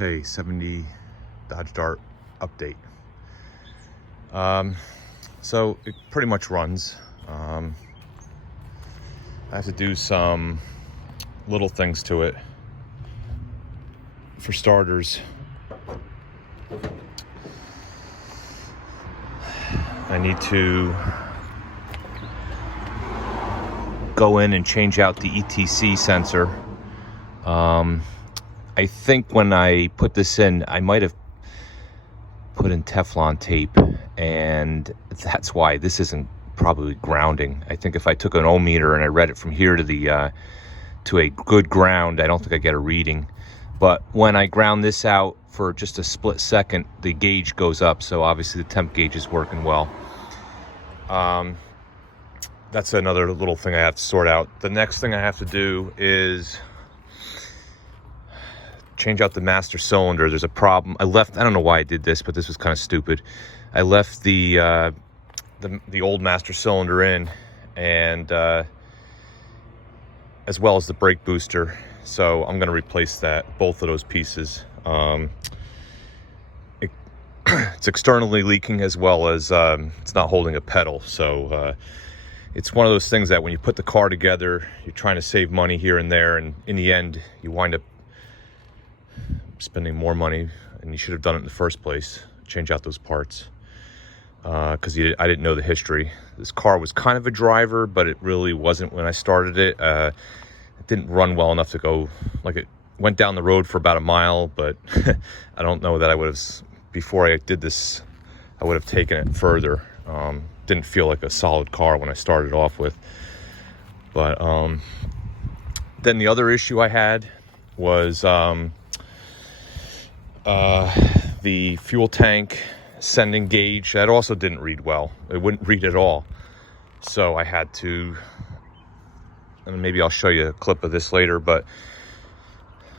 Okay, 70 Dodge Dart update. So it pretty much runs. I have to do some little things to it. For starters, I need to go in and change out the ETC sensor. I think when I put this in, I might have put in Teflon tape, and that's why this isn't probably grounding. I think if I took an ohm meter and I read it from here to the to a good ground, I don't think I get a reading. But when I ground this out for just a split second, the gauge goes up, so obviously the temp gauge is working well. That's another little thing I have to sort out. The next thing I have to do is change out the master cylinder. There's a problem. I don't know why I did this, but this was kind of stupid. I left the old master cylinder in, and as well as the brake booster. So I'm going to replace both of those pieces. It's externally leaking, as well as it's not holding a pedal. So it's one of those things that when you put the car together, you're trying to save money here and there, and in the end, you wind up spending more money, and you should have done it in the first place. Change out those parts, because I didn't know the history. This car was kind of a driver, but it really wasn't when I started it. It didn't run well enough to go, like, it went down the road for about a mile, but I don't know that I would have, before I did this, I would have taken it further. Didn't feel like a solid car when I started off with. But then the other issue I had was the fuel tank sending gauge. That also didn't read well. It wouldn't read at all. So I had to, and maybe I'll show you a clip of this later, but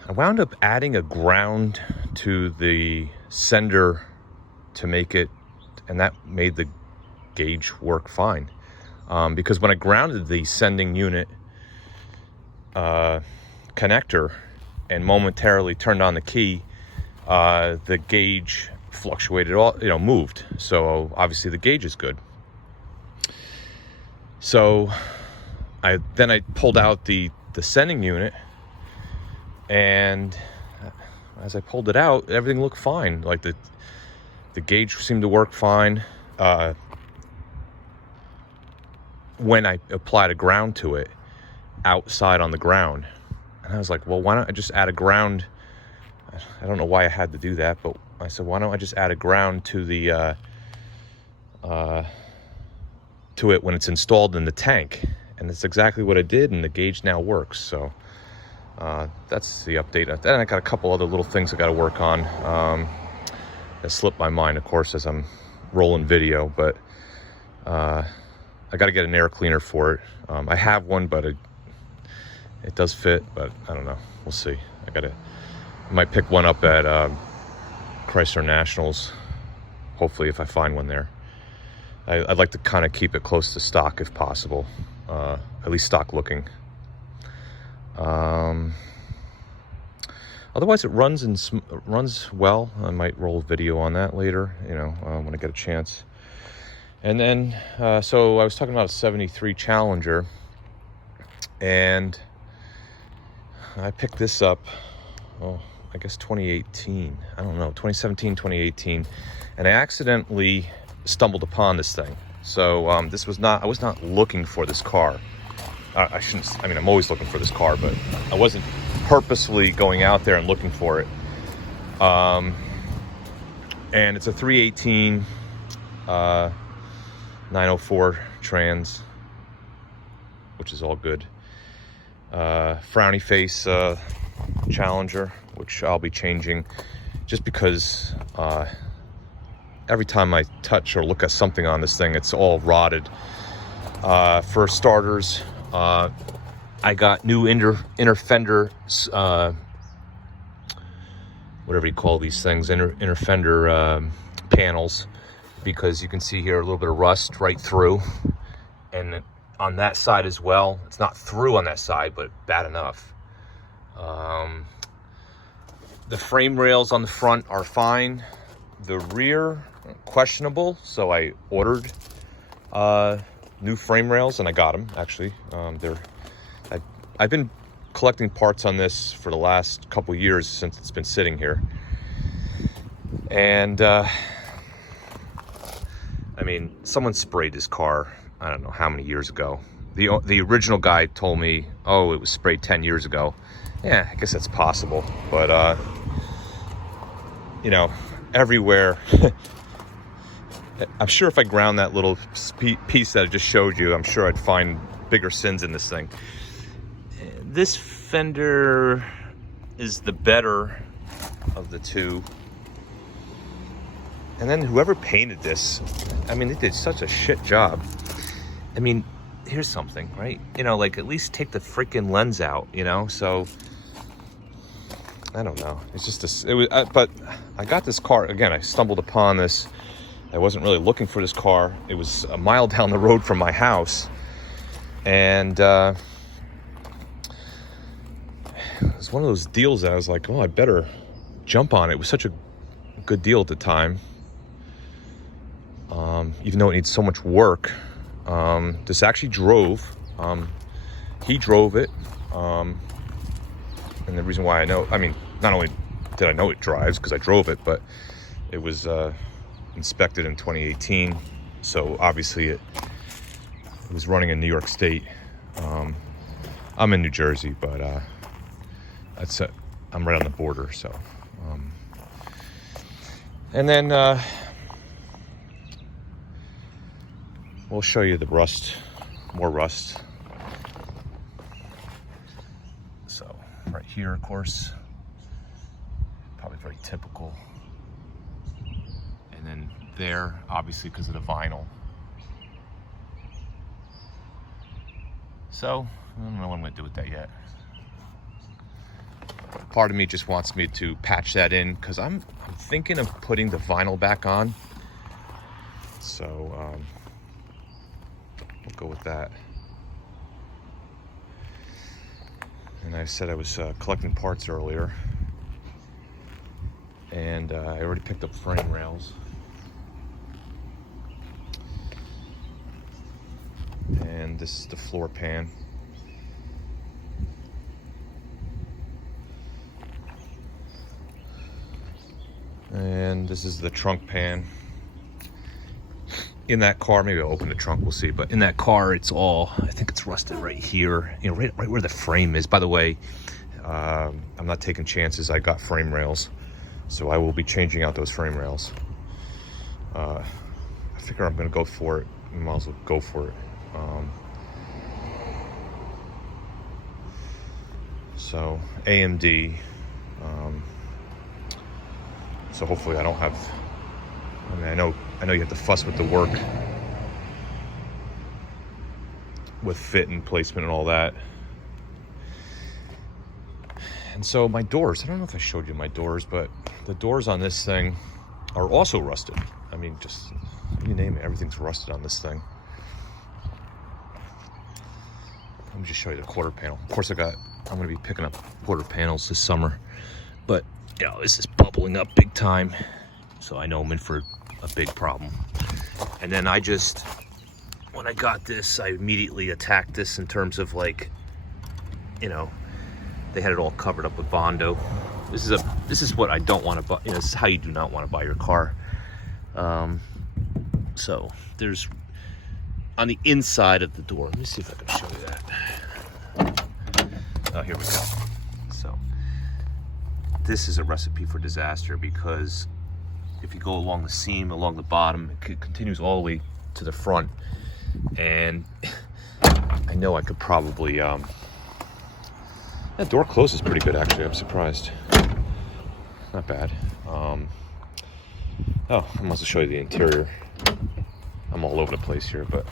I wound up adding a ground to the sender to make it, and that made the gauge work fine. Because when I grounded the sending unit connector and momentarily turned on the key, the gauge fluctuated, moved. So obviously the gauge is good. So I pulled out the sending unit, and as I pulled it out, everything looked fine. Like the gauge seemed to work fine. When I applied a ground to it outside on the ground, and I was like, well, why don't I just add a ground? I don't know why I had to do that, but I said, why don't I just add a ground to the to it when it's installed in the tank? And that's exactly what I did, and the gauge now works. So that's the update. Then I got a couple other little things I got to work on that slipped my mind, of course, as I'm rolling video. But I got to get an air cleaner for it. I have one, but it does fit. But I don't know. We'll see. I might pick one up at Chrysler Nationals, hopefully, if I find one there. I'd like to kind of keep it close to stock if possible, at least stock looking. Otherwise, it runs well. I might roll a video on that later, when I get a chance. And then, so I was talking about a 73 Challenger, and I picked this up, I guess 2018, I don't know, 2017, 2018, and I accidentally stumbled upon this thing. So I was not looking for this car. I'm always looking for this car, but I wasn't purposefully going out there and looking for it. And it's a 318 904 trans, which is all good. Frowny face Challenger, which I'll be changing, just because every time I touch or look at something on this thing, it's all rotted. For starters, I got new inner fender, whatever you call these things, inner fender panels, because you can see here a little bit of rust right through, and on that side as well. It's not through on that side, but bad enough. The frame rails on the front are fine. The rear, questionable. So I ordered new frame rails, and I got them, actually. I've been collecting parts on this for the last couple years since it's been sitting here. And, I mean, someone sprayed this car, I don't know how many years ago. The original guy told me, oh, it was sprayed 10 years ago. Yeah, I guess that's possible. But, you know, everywhere. I'm sure if I ground that little piece that I just showed you, I'm sure I'd find bigger sins in this thing. This fender is the better of the two. And then whoever painted this, I mean, they did such a shit job. I mean, here's something, right? You know, like, at least take the freaking lens out, you know? So, I don't know. It's just but I got this car, again, I stumbled upon this. I wasn't really looking for this car. It was a mile down the road from my house. And, it was one of those deals that I was like, oh, I better jump on it. It was such a good deal at the time. Even though it needs so much work. This actually drove. He drove it. And the reason why I know, I mean, not only did I know it drives because I drove it, but it was inspected in 2018. So obviously it was running in New York State. I'm in New Jersey, but I'm right on the border. So, and then we'll show you the rust, more rust. So right here, of course, probably very typical. And then there, obviously because of the vinyl. So I don't know what I'm gonna do with that yet. Part of me just wants me to patch that in because I'm thinking of putting the vinyl back on. So we'll go with that. And I said I was collecting parts earlier. And I already picked up frame rails. And this is the floor pan. And this is the trunk pan. In that car, maybe I'll open the trunk, we'll see. But in that car, it's all, I think it's rusted right here. You know, right where the frame is. By the way, I'm not taking chances. I got frame rails. So I will be changing out those frame rails. I figure I'm gonna go for it. I might as well go for it. So AMD. So hopefully I don't have. I mean, I know you have to fuss with the work, with fit and placement and all that. And so my doors. I don't know if I showed you my doors, but the doors on this thing are also rusted. I mean, just you name it, everything's rusted on this thing. Let me just show you the quarter panel. Of course, I'm going to be picking up quarter panels this summer, but you know, this is bubbling up big time, so I know I'm in for a big problem. And then when I got this, I immediately attacked this in terms of, like, you know, they had it all covered up with Bondo. This is what I don't want to buy. You know, this is how you do not want to buy your car. So there's on the inside of the door. Let me see if I can show you that. Oh, here we go. So this is a recipe for disaster because if you go along the seam, along the bottom, it continues all the way to the front. And I know I could probably, that door closes pretty good, actually. I'm surprised. Not bad. Oh, I must show you the interior. I'm all over the place here, but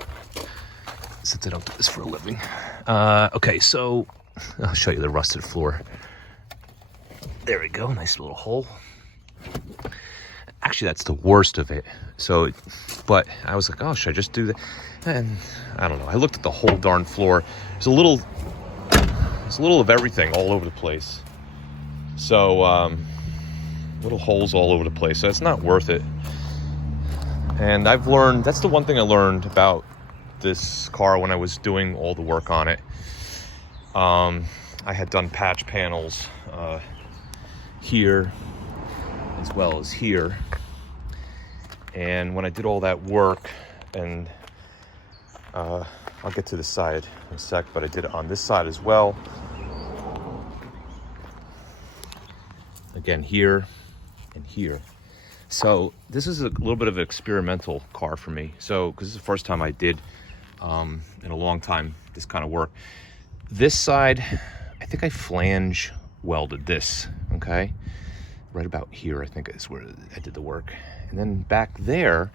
since I don't do this for a living. Okay, so I'll show you the rusted floor. There we go, nice little hole. Actually, that's the worst of it. So, but I was like, oh, should I just do that? And I don't know. I looked at the whole darn floor. There's a little of everything all over the place. So, little holes all over the place, so it's not worth it. And I've learned, that's the one thing I learned about this car when I was doing all the work on it. I had done patch panels here as well as here. And when I did all that work, and I'll get to the side in a sec, but I did it on this side as well. Again, here and here. So this is a little bit of an experimental car for me. So, because this is the first time I did in a long time this kind of work. This side, I think I flange welded this, okay? Right about here, I think is where I did the work. And then back there,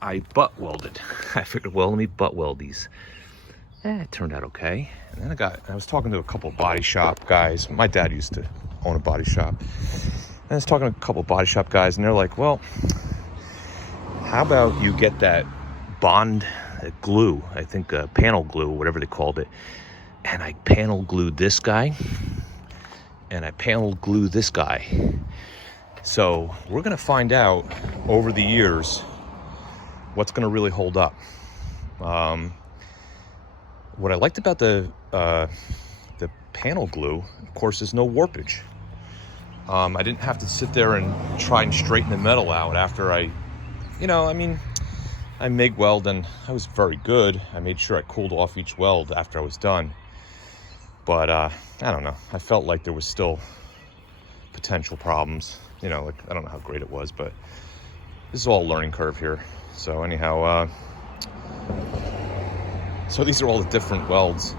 I butt welded. I figured, well, let me butt weld these. It turned out okay. And then I was talking to a couple of body shop guys. My dad used to own a body shop. And I was talking to a couple of body shop guys, and they're like, well, how about you get that Bond glue, I think panel glue, whatever they called it. And I panel glued this guy, and I panel glued this guy. So we're gonna find out over the years what's gonna really hold up. What I liked about the panel glue, of course, is no warpage. I didn't have to sit there and try and straighten the metal out after I MIG weld, and I was very good. I made sure I cooled off each weld after I was done. But I don't know. I felt like there was still potential problems. Like, I don't know how great it was, but this is all a learning curve here. So anyhow, so these are all the different welds.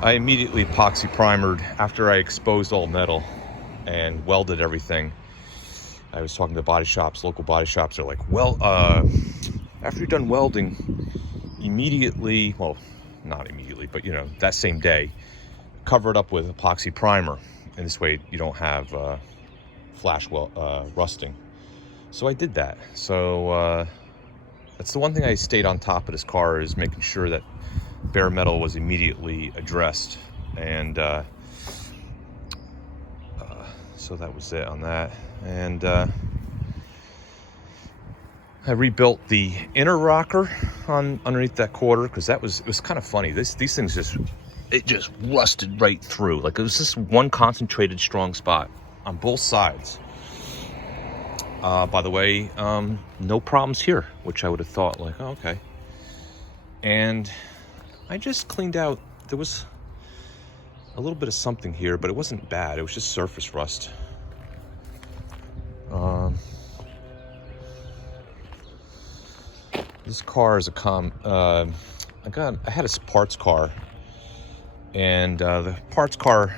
I immediately epoxy primered after I exposed all metal and welded everything. I was talking to body shops, local body shops. They're like, well, after you're done welding, immediately, well, not immediately, but that same day, cover it up with epoxy primer. And this way you don't have flash rusting. So I did that. So that's the one thing I stayed on top of this car, is making sure that bare metal was immediately addressed. And so that was it on that. And I rebuilt the inner rocker underneath that quarter, because it was kind of funny. These things just rusted right through. Like, it was just one concentrated strong spot on both sides. By the way, no problems here, which I would have thought, like, oh, okay. And I just cleaned out. There was a little bit of something here, but it wasn't bad. It was just surface rust. This car is I had a parts car, and the parts car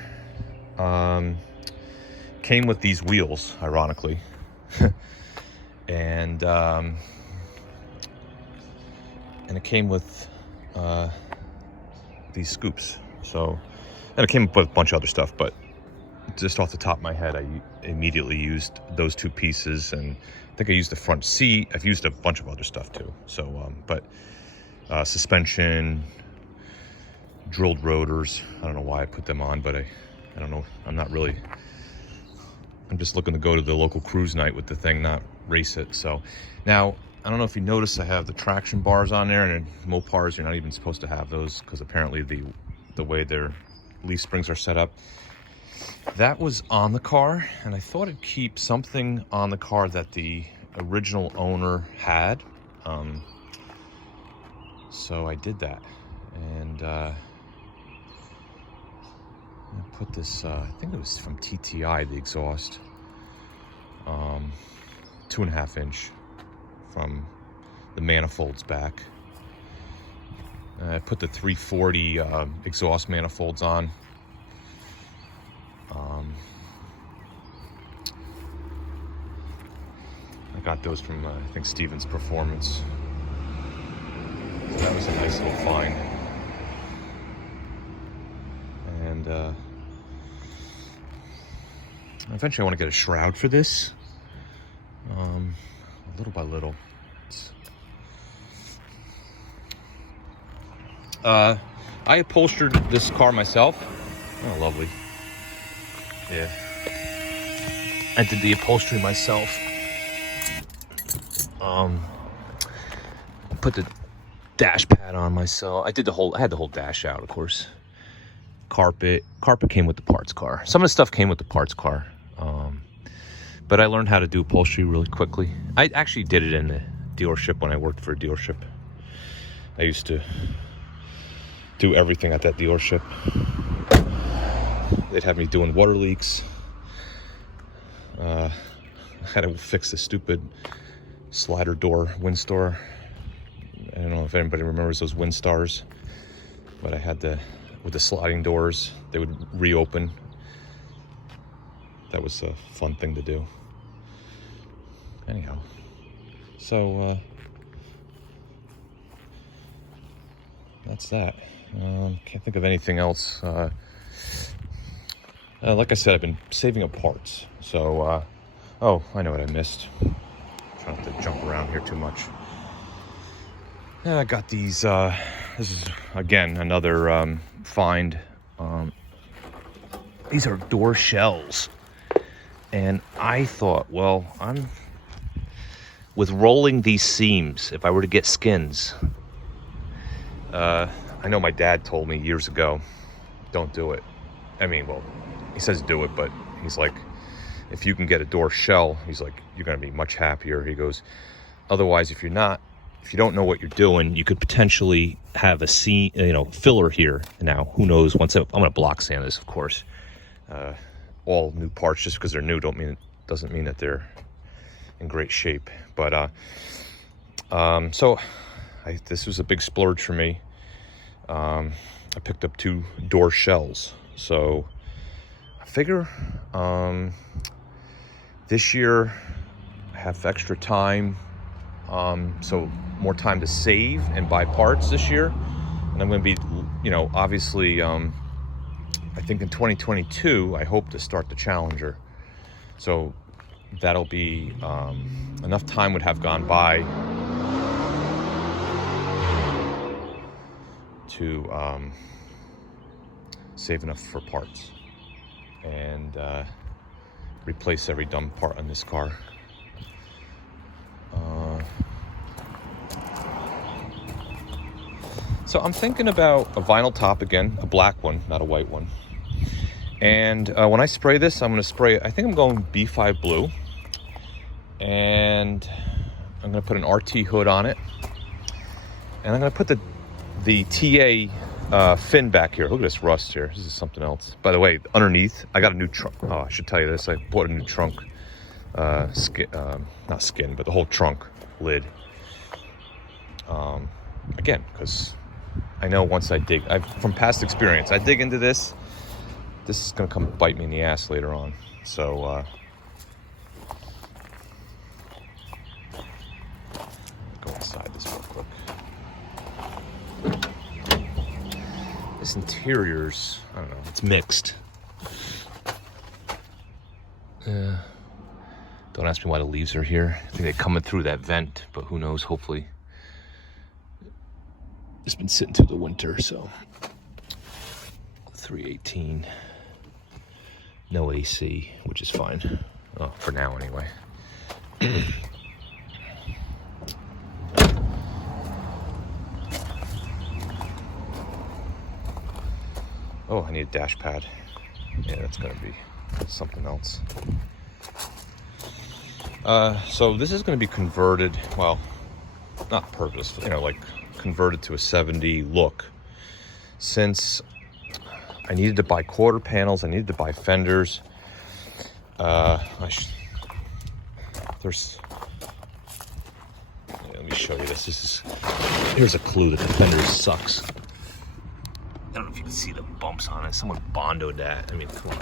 came with these wheels, ironically. and it came with these scoops. So, and it came with a bunch of other stuff, but just off the top of my head, I immediately used those two pieces, and I think I used the front seat. I've used a bunch of other stuff too. So, but suspension, drilled rotors. I don't know why I put them on, but I don't know. I'm just looking to go to the local cruise night with the thing, not race it. So now, I don't know if you noticed, I have the traction bars on there, and in Mopars, you're not even supposed to have those, because apparently the way their leaf springs are set up. That was on the car, and I thought I'd keep something on the car that the original owner had. So I did that, and I put this, I think it was from TTI, the exhaust, 2.5 inch from the manifolds back. I put the 340 exhaust manifolds on. I got those from, I think, Stevens Performance. So that was a nice little find. And eventually I want to get a shroud for this, little by little. I upholstered this car myself. Oh, lovely. Yeah. I did the upholstery myself. Put the dash pad on myself. I had the whole dash out, of course. Carpet came with the parts car. Some of the stuff came with the parts car. But I learned how to do upholstery really quickly. I actually did it in the dealership when I worked for a dealership. I used to do everything at that dealership. They'd have me doing water leaks. I had to fix the stupid slider door, Windstar. I don't know if anybody remembers those Winstars, but I had with the sliding doors, they would reopen. That was a fun thing to do. Anyhow, so that's that. Can't think of anything else. Like I said, I've been saving up parts. So, oh, I know what I missed. Try not to jump around here too much. I got these. This is again another find. These are door shells, and I thought, well, with rolling these seams, if I were to get skins, I know my dad told me years ago, don't do it. I mean, well, he says do it, but he's like, if you can get a door shell, he's like, you're going to be much happier. He goes, otherwise, if you don't know what you're doing, you could potentially have a seam, filler here. Now, who knows? I'm going to block sand this, of course. All new parts, just because they're new, doesn't mean that they're in great shape. But this was a big splurge for me. I picked up 2 door shells. So I figure this year I have extra time, so more time to save and buy parts this year. And I'm going to be, obviously, I think in 2022, I hope to start the Challenger. So that'll be enough time would have gone by to save enough for parts and replace every dumb part on this car. So I'm thinking about a vinyl top again, a black one, not a white one. And when I spray this, I'm going to spray, I think I'm going B5 blue. And I'm going to put an RT hood on it. And I'm going to put the TA fin back here. Look at this rust here. This is something else. By the way, underneath, I got a new trunk. Oh, I should tell you this. I bought a new trunk. Not skin, but the whole trunk lid. Again, because I know once I dig, from past experience, I dig into this is going to come bite me in the ass later on. So, go inside this real quick. This interior's, I don't know, it's mixed. Don't ask me why the leaves are here. I think they're coming through that vent, but who knows, hopefully. It's been sitting through the winter, so 318, no AC, which is fine, for now anyway. Oh, I need a dash pad. Yeah, that's gonna be something else. So this is gonna be converted, well, not purposefully, like converted to a 70 look. Since I needed to buy quarter panels, I needed to buy fenders. Let me show you this. Here's a clue that the fender sucks. I don't know if you can see the bumps on it. Someone bondoed that. I mean, come on.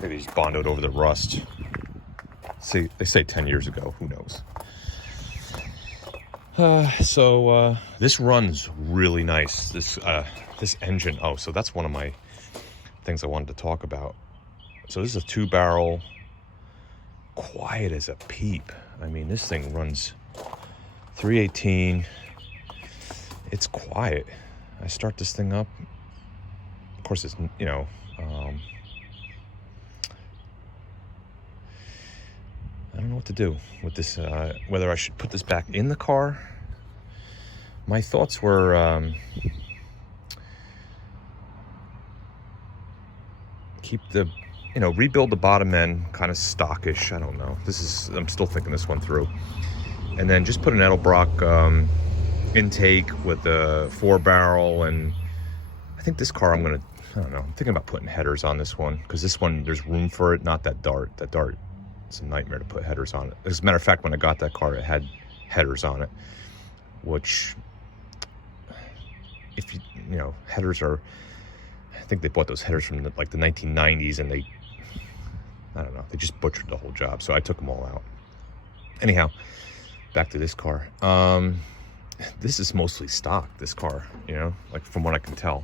Maybe he's bondoed over the rust. See, they say 10 years ago. Who knows? So this runs really nice. This engine. Oh, so that's one of my things I wanted to talk about. So this is a 2-barrel, quiet as a peep. I mean, this thing runs 318. It's quiet. I start this thing up. Of course, it's don't know what to do with this, whether I should put this back in the car. My thoughts were keep the, rebuild the bottom end kind of stockish. I don't know. I'm still thinking this one through. And then just put an Edelbrock intake with a 4-barrel. And I think this car I don't know. I'm thinking about putting headers on this one, because this one, there's room for it, not that Dart. That Dart, it's a nightmare to put headers on it. As a matter of fact, when I got that car, it had headers on it, which, if headers are, I think they bought those headers from the 1990s, and I don't know, they just butchered the whole job. So I took them all out. Anyhow, back to this car. This is mostly stock, this car, like from what I can tell.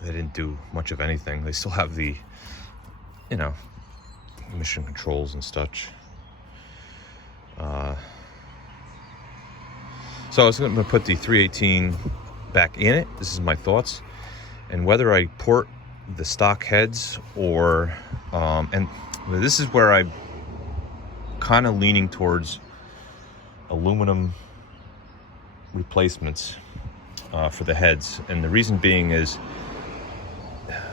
They didn't do much of anything. They still have the, emission controls and such. So I was going to put the 318 back in it. This is my thoughts. And whether I port the stock heads or, and this is where I'm kind of leaning towards aluminum replacements for the heads. And the reason being is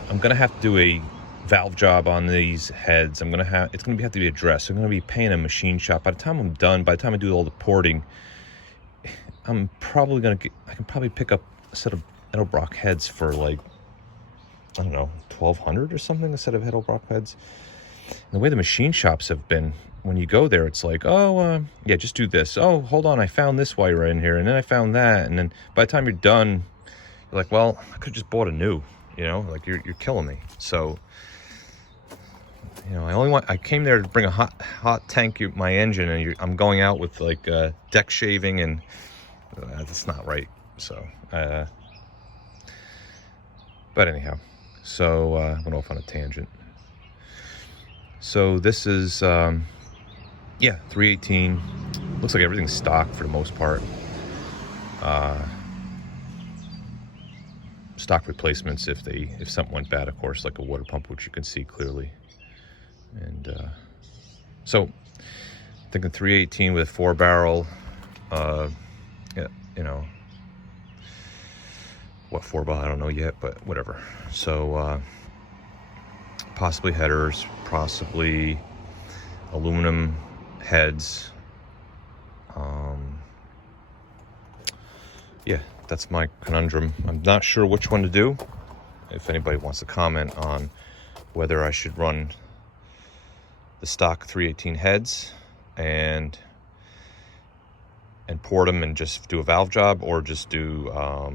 I'm going to have to do a valve job on these heads. It's going to have to be addressed. I'm going to be paying a machine shop. By the time I'm done, by the time I do all the porting, I can probably pick up a set of Edelbrock heads for like, I don't know, $1,200 or something, a set of Edelbrock heads. And the way the machine shops have been, when you go there, it's like, yeah, just do this. Oh, hold on, I found this wire in here, and then I found that, and then by the time you're done, you're like, well, I could have just bought a new, like you're killing me. So, I came there to bring a hot tank my engine, and I'm going out with like deck shaving, and that's not right. So, but anyhow, so I went off on a tangent. So this is, 318. Looks like everything's stock for the most part. Stock replacements if something went bad, of course, like a water pump, which you can see clearly. And so thinking 318 with a 4-barrel, what 4-barrel, I don't know yet, but whatever. So possibly headers, possibly aluminum heads. Yeah, that's my conundrum. I'm not sure which one to do. If anybody wants to comment on whether I should run the stock 318 heads and port them and just do a valve job, or just do a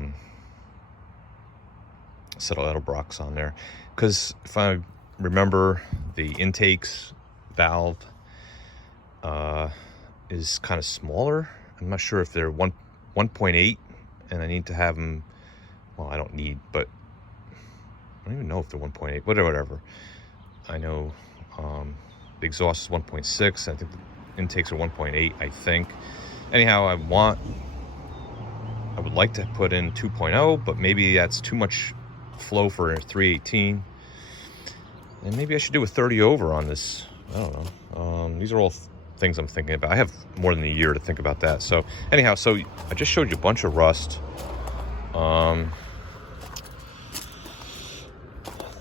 set of Edelbrocks on there. Because if I remember, the intakes valve is kind of smaller. I'm not sure if they're 1.8, and I need to have them, well, I don't need, but I don't even know if they're 1.8, whatever. I know the exhaust is 1.6. I think the intakes are 1.8, I think. Anyhow, I would like to put in 2.0, but maybe that's too much flow for a 318. And maybe I should do a 30 over on this. I don't know. These are all things I'm thinking about. I have more than a year to think about that. So anyhow, so I just showed you a bunch of rust. I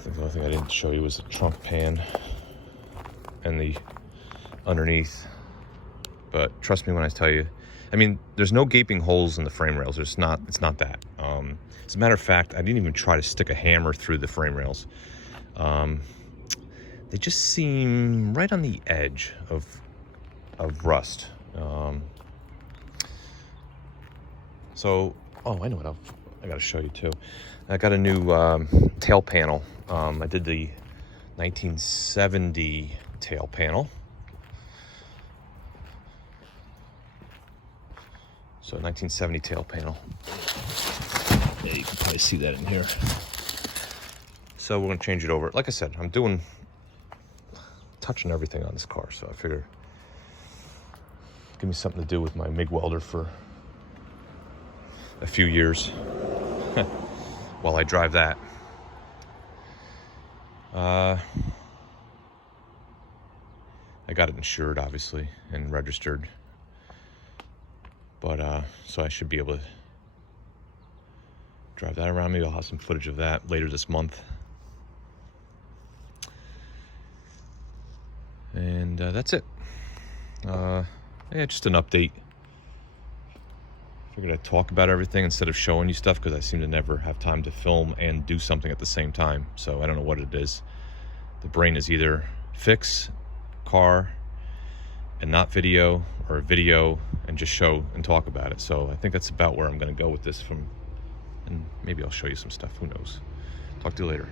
think the only thing I didn't show you was the trunk pan and the underneath. But trust me when I tell you, I mean, there's no gaping holes in the frame rails. It's not that. As a matter of fact, I didn't even try to stick a hammer through the frame rails. They just seem right on the edge of rust. So, I know what I got to show you too. I got a new tail panel. I did the 1970 tail panel. So 1970 tail panel. Yeah, you can probably see that in here. So we're gonna change it over. Like I said, I'm touching everything on this car, so I figure give me something to do with my MIG welder for a few years while I drive that. I got it insured, obviously, and registered. But so I should be able to drive that around. Maybe I'll have some footage of that later this month. And that's it. Yeah, just an update. Figured I'd talk about everything instead of showing you stuff, because I seem to never have time to film and do something at the same time. So I don't know what it is. The brain is either fix car and not video, or video and just show and talk about it. So I think that's about where I'm going to go with this and maybe I'll show you some stuff. Who knows? Talk to you later.